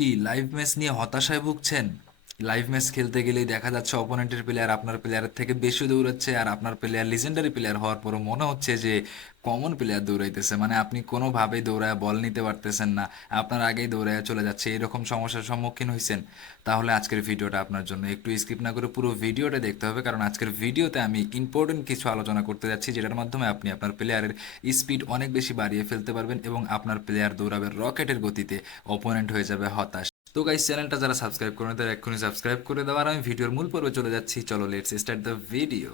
কি live match নিয়ে হতাশায় ভুগছেন? লাইভ ম্যাচ খেলতে গেলেই দেখা যাচ্ছে অপোনেন্টের প্লেয়ার আপনার প্লেয়ারের থেকে বেশি দৌড়াচ্ছে আর আপনার প্লেয়ার লিজেন্ডারি প্লেয়ার হওয়ার পরও মনে হচ্ছে যে কমন প্লেয়ার দৌড়াইতেছে। মানে আপনি কোনোভাবেই দৌড়ায় বল নিতে পারতেছেন না। আপনার আগেই দৌড়ায় চলে যাচ্ছে। এরকম সমস্যার সম্মুখীন হয়েছেন তাহলে আজকের ভিডিওটা আপনার জন্য একটু স্কিপ না করে পুরো ভিডিওটা দেখতে হবে। কারণ আজকের ভিডিওতে আমি ইম্পর্টেন্ট কিছু আলোচনা করতে যাচ্ছি, যেটার মাধ্যমে আপনি আপনার প্লেয়ারের স্পিড অনেক বেশি বাড়িয়ে ফেলতে পারবেন এবং আপনার প্লেয়ার দৌড়াবে রকেটের গতিতে অপোনেন্ট হয়ে যাবে হতাশ। তো গাইস চ্যানেলটা যারা সাবস্ক্রাইব করেন, তারা এক্ষুনি সাবস্ক্রাইব করে দেওয়ার আমি ভিডিওর মূল পর্বে চলে যাচ্ছি। চলো let's start the video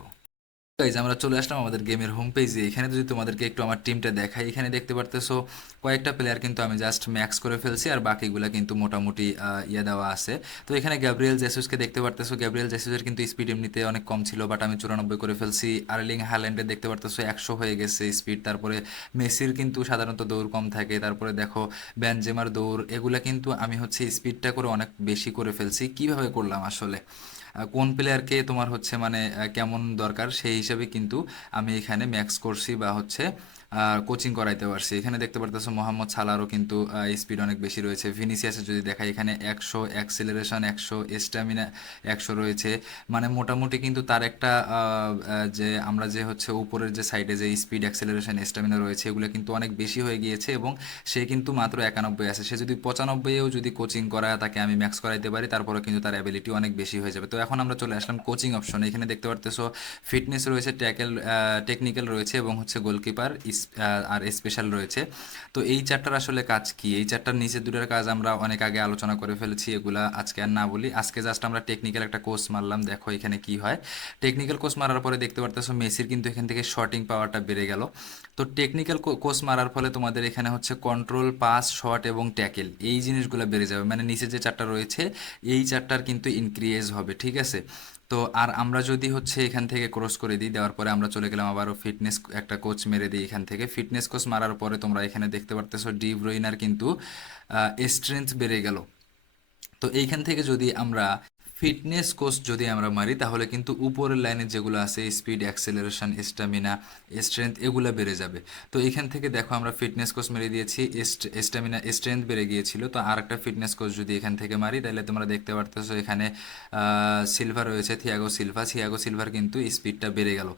guys আমরা চলে আসলাম আমাদের গেমের হোম পেজে এখানে যদি তোমাদেরকে একটু আমার টিমটা দেখাই, এখানে দেখতে পারতেছো, কয়েকটা প্লেয়ার কিন্তু আমি জাস্ট ম্যাক্স করে ফেলছি আর বাকিগুলা কিন্তু মোটামুটি ইয়ে দেওয়া আছে। তো এখানে গ্যাব্রিয়েল জেসুসকে দেখতে পারতেছো। গ্যাব্রিয়েল জেসুসের কিন্তু স্পিড এমনিতে অনেক কম ছিল বাট আমি চুরানব্বই করে ফেলছি। আর্লিং হ্যাল্যান্ডে দেখতে পারতেছো, একশো হয়ে গেছে স্পিড তারপরে মেসির কিন্তু সাধারণত দৌড় কম থাকে। তারপরে দেখো ব্যানজেমার দৌড়, এগুলা কিন্তু আমি হচ্ছে স্পিডটা করে অনেক বেশি করে ফেলছি। কীভাবে করলাম আসলে? কোন প্লেয়ারকে তোমার হচ্ছে মানে কেমন দরকার সেই হিসাবে কিন্তু আমি এখানে ম্যাক্স করছি বা হচ্ছে কোচিং করাইতে পারছি। এখানে দেখতে পারতেছো মোহাম্মদ সালারও কিন্তু স্পিড অনেক বেশি রয়েছে। ভিনিসিয়াসে যদি দেখাই, এখানে একশো অ্যাক্সেলারেশন একশো স্ট্যামিনা একশো রয়েছে। মানে মোটামুটি কিন্তু তার একটা যে আমরা যে হচ্ছে উপরের যে সাইডে যে স্পিড অ্যাক্সেলারেশন স্ট্যামিনা রয়েছে, এগুলো কিন্তু অনেক বেশি হয়ে গিয়েছে এবং সে কিন্তু মাত্র একানব্বই আছে। সে যদি পঁচানব্বইয়েও যদি কোচিং করায়, তাকে আমি ম্যাক্স করাইতে পারি তারপরে কিন্তু তার অ্যাবিলিটি অনেক বেশি হয়ে যাবে। তো এখন আমরা চলে আসলাম কোচিং অপশনে এখানে দেখতে পারতেছো ফিটনেস রয়েছে ট্যাকেল টেকনিক্যাল রয়েছে এবং হচ্ছে গোলকিপার আর স্পেশাল রয়েছে। তো এই চারটার আসলে কাজ কি? এই চারটার নিচে দুটার কাজ আমরা অনেক আগে আলোচনা করে ফেলেছি, এগুলা আজকে আর না বলি। আজকে জাস্ট আমরা টেকনিক্যাল একটা কোর্স মারলাম, দেখো এখানে কি হয়। টেকনিক্যাল কোর্স মারার পরে দেখতে পারতেছো মেসির কিন্তু এখান থেকে শর্টিং পাওয়ারটা বেড়ে গেল। তো টেকনিক্যাল কোর্স মারার ফলে তোমাদের এখানে হচ্ছে কন্ট্রোল পাস শট এবং ট্যাকেল এই জিনিসগুলো বেড়ে যাবে। মানে নিচে যে চারটা রয়েছে, এই চারটার কিন্তু ইনক্রিজ হবে, ঠিক আছে? তো আর আমরা যদি হচ্ছে এখান থেকে ক্রস করে দিই, দেওয়ার পরে আমরা চলে গেলাম আবারও ফিটনেস একটা কোচ মেরে দিই এখান থেকে। ফিটনেস কোচ মারার পরে তোমরা এখানে দেখতে পারতেছো ডি ব্রুইনার কিন্তু স্ট্রেংথ বেড়ে গেল। তো এইখান থেকে যদি আমরা ফিটনেস কোচ যদি আমরা মারি, তাহলে কিন্তু উপরের লাইনে যেগুলো আছে, স্পিড অ্যাক্সেলারেশন স্টামিনা স্ট্রেংথ এগুলো বেড়ে যাবে। তো এখান থেকে দেখো আমরা ফিটনেস কোচ মেরে দিয়েছি স্টামিনা স্ট্রেংথ বেড়ে গিয়েছিল। তো আর একটা ফিটনেস কোচ যদি এখান থেকে মারি, তাহলে তোমরা দেখতে পারতেছো এখানে সিলভার রয়েছে থিয়াগো সিলভা থিয়াগো সিলভার কিন্তু স্পিডটা বেড়ে গেল।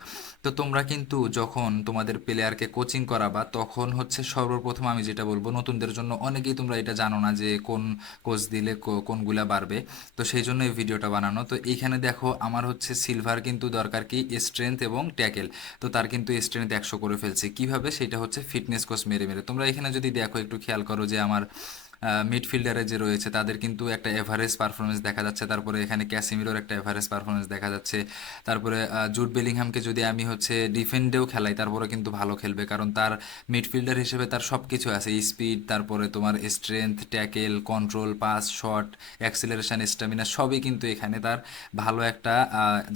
তো তোমরা কিন্তু যখন তোমাদের প্লেয়ারকে কোচিং করাবা, তখন হচ্ছে সর্বপ্রথম আমি যেটা বলব, নতুনদের জন্য অনেকেই তোমরা এটা জানো না যে কোন কোচ দিলে কোনগুলা বাড়বে। তো সেই জন্য এই ভিডিওটা বানানো। তো এইখানে দেখো আমার হচ্ছে সিলভার কিন্তু দরকার কি স্ট্রেংথ এবং ট্যাকেল তো তার কিন্তু স্ট্রেংথ একশো করে ফেলছে। কীভাবে? সেটা হচ্ছে ফিটনেস কোচ মেরে মেরে। তোমরা এখানে যদি দেখো, একটু খেয়াল করো যে আমার মিডফিল্ডারে যে রয়েছে, তাদের কিন্তু একটা এভারেজ পারফরমেন্স দেখা যাচ্ছে। তারপরে এখানে ক্যাসিমিরোর একটা এভারেজ পারফরমেন্স দেখা যাচ্ছে। তারপরে জুট বেলিংহামকে যদি আমি হচ্ছে ডিফেন্ডেও খেলাই তারপরে কিন্তু ভালো খেলবে। কারণ তার মিডফিল্ডার হিসেবে তার সব কিছু আছে। স্পিড তারপরে তোমার strength tackle control pass shot acceleration stamina সবই কিন্তু এখানে তার ভালো একটা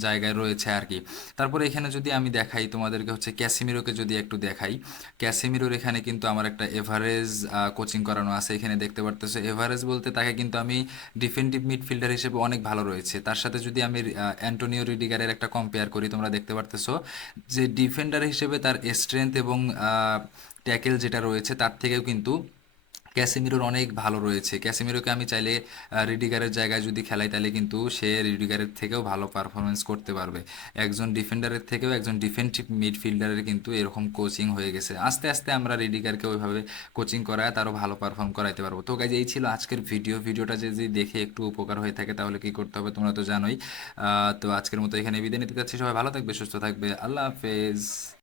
জায়গায় রয়েছে আর কি। তারপরে এখানে যদি আমি দেখাই, তোমাদেরকে হচ্ছে ক্যাসিমিরোকে যদি একটু দেখাই ক্যাসিমিরোর এখানে কিন্তু আমার একটা এভারেজ কোচিং করানো আছে। এখানে দেখতে পারতেছে। এভারেজ বলতে তাকে কিন্তু আমি ডিফেন্ডিভ মিডফিল্ডার হিসেবে অনেক ভালো রয়েছে। তার সাথে যদি আমি অ্যান্টোনিও রিডিগারের একটা কম্পেয়ার করি, তোমরা দেখতে পারতেছো যে ডিফেন্ডার হিসেবে তার স্ট্রেংথ এবং ট্যাকেল যেটা রয়েছে, তার থেকেও কিন্তু ক্যাসিমিরোর অনেক ভালো রয়েছে। ক্যাসিমিরোকে আমি চাইলে রিডিগারের জায়গায় যদি খেলাই, তাহলে কিন্তু সে রিডিগারের থেকেও ভালো পারফরমেন্স করতে পারবে। একজন ডিফেন্ডারের থেকেও একজন ডিফেন্সিভ মিডফিল্ডারের কিন্তু এরকম কোচিং হয়ে গেছে। আস্তে আস্তে আমরা রিডিগারকে ওইভাবে কোচিং করায়, তারও ভালো পারফর্ম করাইতে পারব। তো গাইজ এই ছিল আজকের ভিডিও ভিডিওটা যদি দেখে একটু উপকার হয়ে থাকে, তাহলে কি করতে হবে তোমরা তো জানোই। তো আজকের মতো এখানে বিদায় নিতে যাচ্ছি সবাই ভালো থাকবে, সুস্থ থাকবে। আল্লাহ হাফেজ।